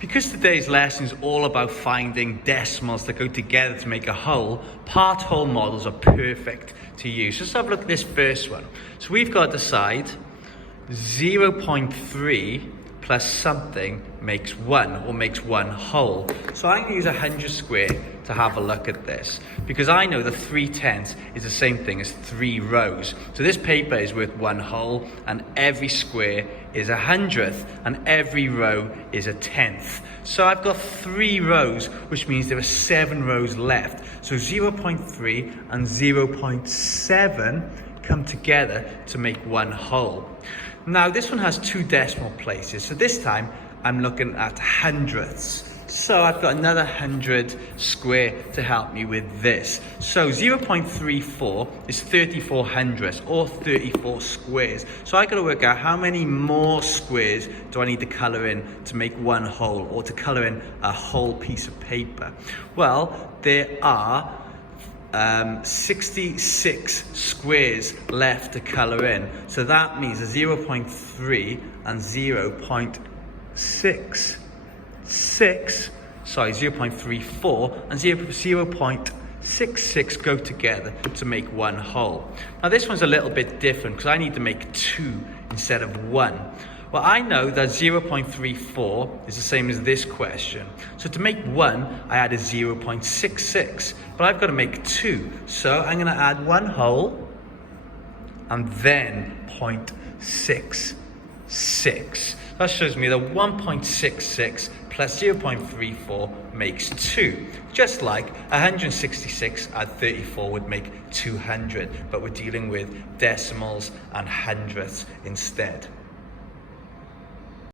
Because today's lesson is all about finding decimals that go together to make a whole, part-whole models are perfect to use. Let's have a look at this first one. So we've got to decide 0.3 plus something makes 1 or makes 1 whole. So I'm going to use 100 square to have a look at this because I know that 3/10 is the same thing as 3 rows. So this paper is worth 1 whole and every square is 100th and every row is 1/10. So I've got 3 rows, which means there are 7 rows left. So 0.3 and 0.7 come together to make 1 whole. Now this one has 2 decimal places, so this time I'm looking at hundredths. So I've got another 100 square to help me with this. So 0.34 is 34 hundredths or 34 squares. So I've got to work out how many more squares do I need to colour in to make 1 whole or to colour in a whole piece of paper. Well, there are 66 squares left to colour in. So that means a 0.3 and 0.34 and 0.66 go together to make 1 whole. Now this one's a little bit different because I need to make 2 instead of 1. Well, I know that 0.34 is the same as this question. So to make 1, I added 0.66, but I've got to make 2. So I'm going to add 1 whole and then 0.66. That shows me that 1.66 plus 0.34 makes 2. Just like 166 add 34 would make 200, but we're dealing with decimals and hundredths instead.